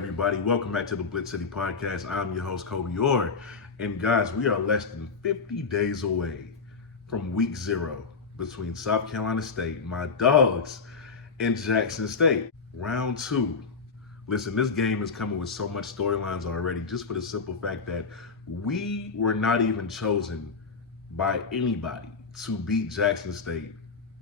everybody? Welcome back to the BlitzCity Podcast. I'm your host, Kobe Orr. And guys, we are less than 50 days away from week 0 between South Carolina State, my dogs, and Jackson State. Round 2. Listen, this game is coming with so much storylines already, just for the simple fact that we were not even chosen by anybody to beat Jackson State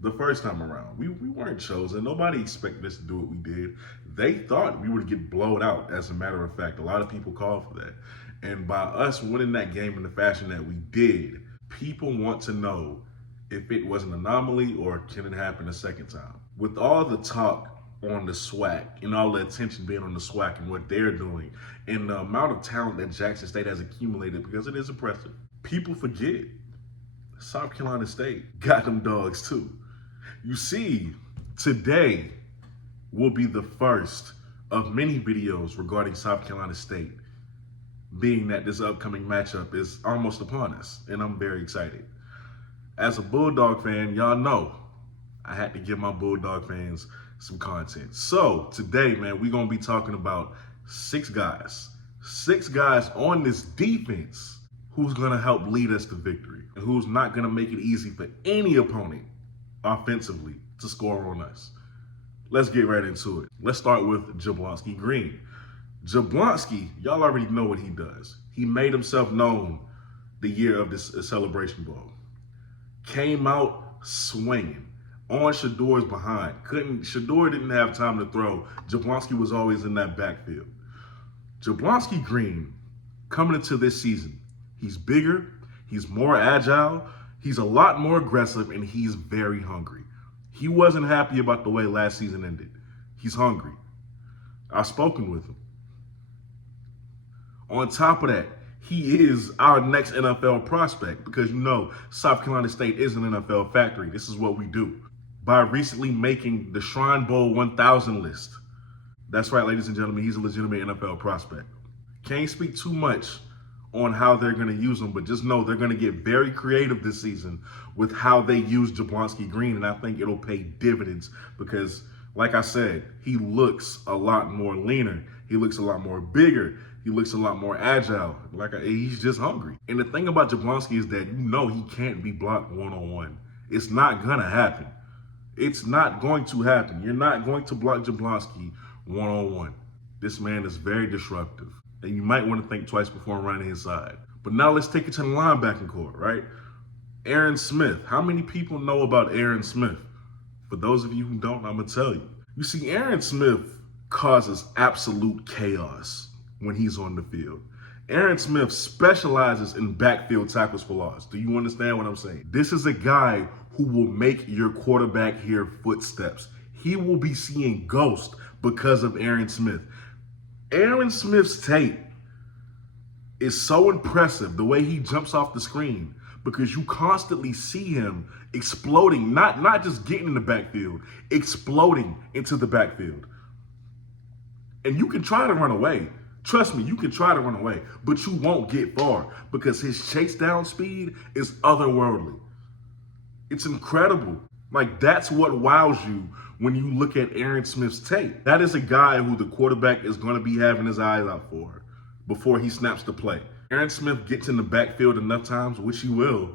the first time around. We weren't chosen. Nobody expected us to do what we did. They thought we would get blown out, as a matter of fact. A lot of people called for that. And by us winning that game in the fashion that we did, people want to know if it was an anomaly or can it happen a second time. With all the talk on the SWAC and all the attention being on the SWAC and what they're doing and the amount of talent that Jackson State has accumulated, because it is impressive, people forget South Carolina State got them dogs too. You see, today will be the first of many videos regarding South Carolina State, being that this upcoming matchup is almost upon us, and I'm very excited. As a Bulldog fan, y'all know I had to give my Bulldog fans some content. So today, man, we're going to be talking about 6 guys on this defense who's going to help lead us to victory and who's not going to make it easy for any opponent offensively to score on us. Let's get right into it. Let's start with Jablonski Green. Jablonski, y'all already know what he does. He made himself known the year of this Celebration Bowl. Came out swinging on Shador's behind. Shador didn't have time to throw. Jablonski was always in that backfield. Jablonski Green, coming into this season, he's bigger, he's more agile, he's a lot more aggressive, and he's very hungry. He wasn't happy about the way last season ended. He's hungry. I've spoken with him. On top of that, he is our next NFL prospect because, you know, South Carolina State is an NFL factory. This is what we do. By recently making the Shrine Bowl 1000 list. That's right, ladies and gentlemen, he's a legitimate NFL prospect. Can't speak too much on how they're going to use him, but just know they're going to get very creative this season with how they use Jablonski Green, and I think it'll pay dividends because, like I said, he looks a lot more leaner. He looks a lot more bigger. He looks a lot more agile. He's just hungry. And the thing about Jablonski is that you know he can't be blocked one-on-one. It's not going to happen. It's not going to happen. You're not going to block Jablonski one-on-one. This man is very disruptive. And you might want to think twice before running his side. But now let's take it to the linebacking core, right? Aaron Smith. How many people know about Aaron Smith? For those of you who don't, I'm going to tell you. You see, Aaron Smith causes absolute chaos when he's on the field. Aaron Smith specializes in backfield tackles for loss. Do you understand what I'm saying? This is a guy who will make your quarterback hear footsteps. He will be seeing ghosts because of Aaron Smith. Aaron Smith's tape is so impressive, the way he jumps off the screen, because you constantly see him exploding, not just getting in the backfield, exploding into the backfield. And you can try to run away. Trust me, you can try to run away, but you won't get far because his chase down speed is otherworldly. It's incredible. Like, that's what wows you when you look at Aaron Smith's tape. That is a guy who the quarterback is going to be having his eyes out for before he snaps the play. Aaron Smith gets in the backfield enough times, which he will,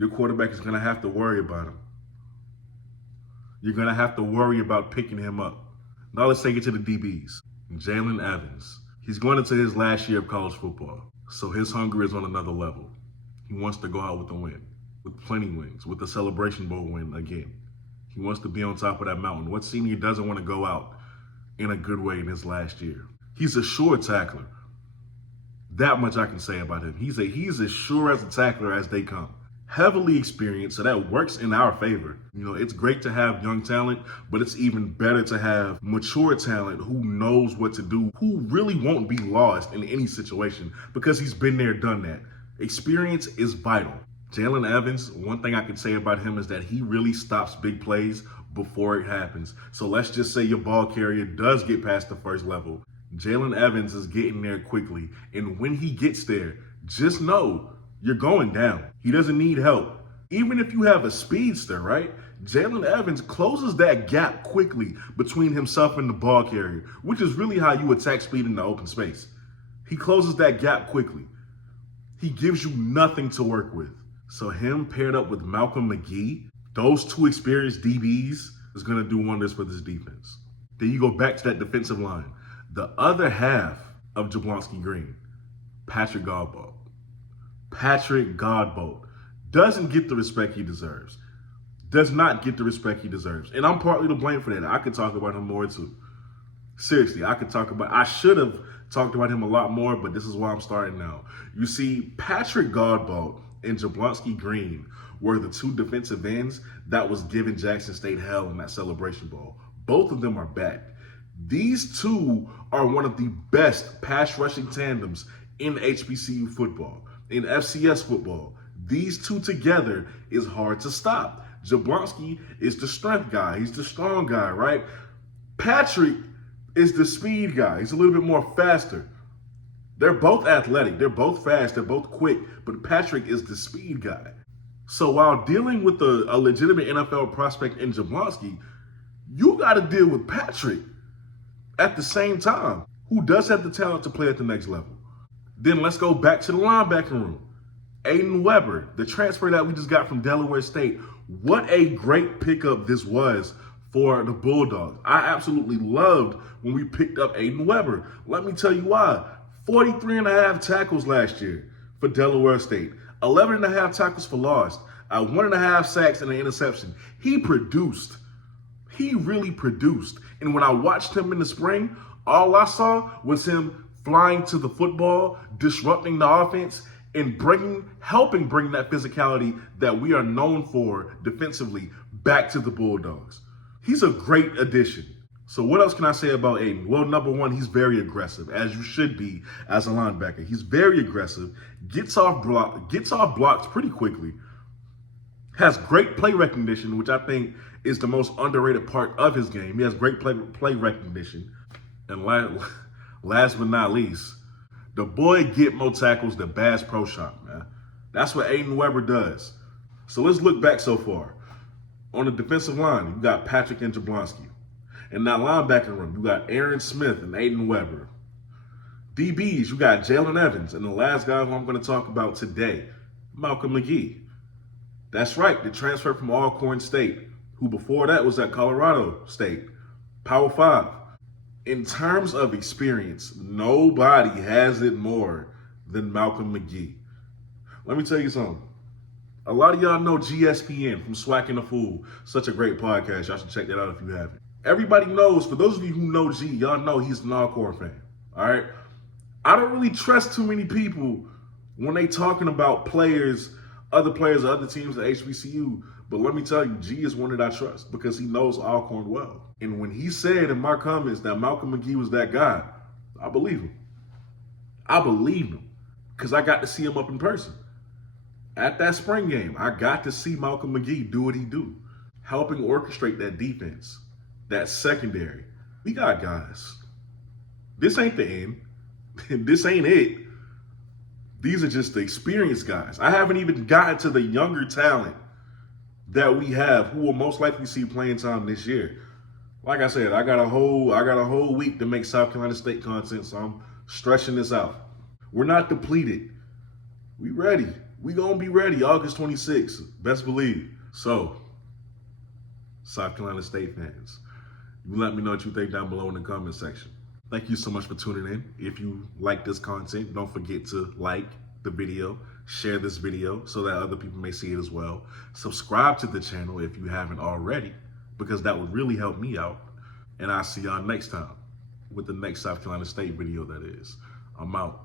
your quarterback is going to have to worry about him. You're going to have to worry about picking him up. Now let's take it to the DBs. Jalen Evans. He's going into his last year of college football, so his hunger is on another level. He wants to go out with a win, with plenty wins, with the Celebration Bowl win again. He wants to be on top of that mountain. What senior doesn't want to go out in a good way in his last year? He's a sure tackler. That much I can say about him. He's as sure as a tackler as they come. Heavily experienced, so that works in our favor. You know, it's great to have young talent, but it's even better to have mature talent who knows what to do, who really won't be lost in any situation because he's been there, done that. Experience is vital. Jalen Evans, one thing I can say about him is that he really stops big plays before it happens. So let's just say your ball carrier does get past the first level. Jalen Evans is getting there quickly. And when he gets there, just know you're going down. He doesn't need help. Even if you have a speedster, right? Jalen Evans closes that gap quickly between himself and the ball carrier, which is really how you attack speed in the open space. He closes that gap quickly. He gives you nothing to work with. So him paired up with Malcolm McGee, those two experienced DBs, is going to do wonders for this defense. Then you go back to that defensive line. The other half of Jablonski Green, Patrick Garbo. Patrick Garbo doesn't get the respect he deserves. Does not get the respect he deserves. And I'm partly to blame for that. I could talk about him more too. Seriously, I should have talked about him a lot more, but this is why I'm starting now. You see, Patrick Garbo and Jablonski Green were the two defensive ends that was giving Jackson State hell in that Celebration Bowl. Both of them are back. These two are one of the best pass rushing tandems in HBCU football, in FCS football. These two together is hard to stop. Jablonski is the strength guy. He's the strong guy, right? Patrick is the speed guy. He's a little bit more faster. They're both athletic. They're both fast. They're both quick. But Patrick is the speed guy. So while dealing with a legitimate NFL prospect in Jablonski, you got to deal with Patrick at the same time, who does have the talent to play at the next level. Then let's go back to the linebacker room. Aiden Weber, the transfer that we just got from Delaware State. What a great pickup this was for the Bulldogs. I absolutely loved when we picked up Aiden Weber. Let me tell you why. 43 and a half tackles last year for Delaware State. 11 and a half tackles for loss. 1.5 sacks and an interception. He produced. He really produced. And when I watched him in the spring, all I saw was him flying to the football, disrupting the offense, and helping bring that physicality that we are known for defensively back to the Bulldogs. He's a great addition. So what else can I say about Aiden? Well, number one, he's very aggressive, as you should be as a linebacker. He's very aggressive, gets off blocks pretty quickly, has great play recognition, which I think is the most underrated part of his game. He has great play recognition. And last but not least, the boy get more tackles than Bass Pro Shop, man. That's what Aiden Weber does. So let's look back so far. On the defensive line, you got Patrick and Jablonski. In that linebacker room, you got Aaron Smith and Aiden Weber. DBs, you got Jalen Evans. And the last guy who I'm going to talk about today, Malcolm McGee. That's right, the transfer from Alcorn State, who before that was at Colorado State, Power 5. In terms of experience, nobody has it more than Malcolm McGee. Let me tell you something. A lot of y'all know GSPN from Swacking the Fool. Such a great podcast. Y'all should check that out if you haven't. Everybody knows, for those of you who know G, y'all know he's an Alcorn fan. All right? I don't really trust too many people when they talking about other players, other teams at HBCU. But let me tell you, G is one that I trust because he knows Alcorn well. And when he said in my comments that Malcolm McGee was that guy, I believe him. I believe him because I got to see him up in person. At that spring game, I got to see Malcolm McGee do what he do, helping orchestrate that defense, that secondary. We got guys. This ain't the end. This ain't it. These are just the experienced guys. I haven't even gotten to the younger talent that we have who will most likely see playing time this year. Like I said, I got a whole week to make South Carolina State content, so I'm stretching this out. We're not depleted. We ready. We gonna be ready August 26th. Best believe. So, South Carolina State fans, you let me know what you think down below in the comment section. Thank you so much for tuning in. If you like this content, don't forget to like the video, share this video so that other people may see it as well. Subscribe to the channel if you haven't already, because that would really help me out. And I'll see y'all next time with the next South Carolina State video, that is. I'm out.